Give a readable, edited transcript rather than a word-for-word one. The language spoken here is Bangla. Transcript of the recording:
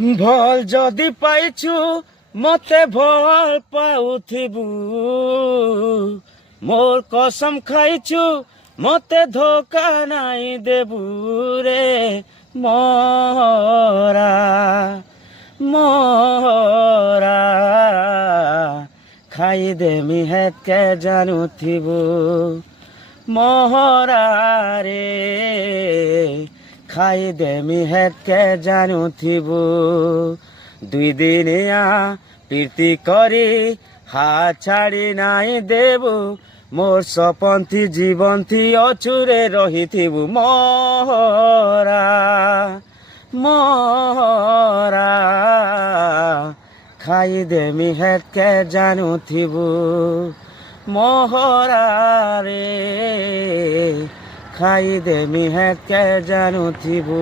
ভল যদি পাইছু মতে ভল পাউথিবু, মোর কসম খাইছু মতে ধোকা নাই দেবু রে মরা মরা। খাই দেমি হেতকে জানুথিবু মহরা রে, খাই দেমি হেতকে জানুথিবু। দুই দিনিয়া প্রীতি করি হাত ছাড়ি নাই দেবু, মোর সপন্থী জীবন্থী অচুরে রহিথিবু মহরা মহরা। খাই দেমি হেতকে জানুথিবু মহরা রে, খাই দেমি হেতকে জানুথিবু।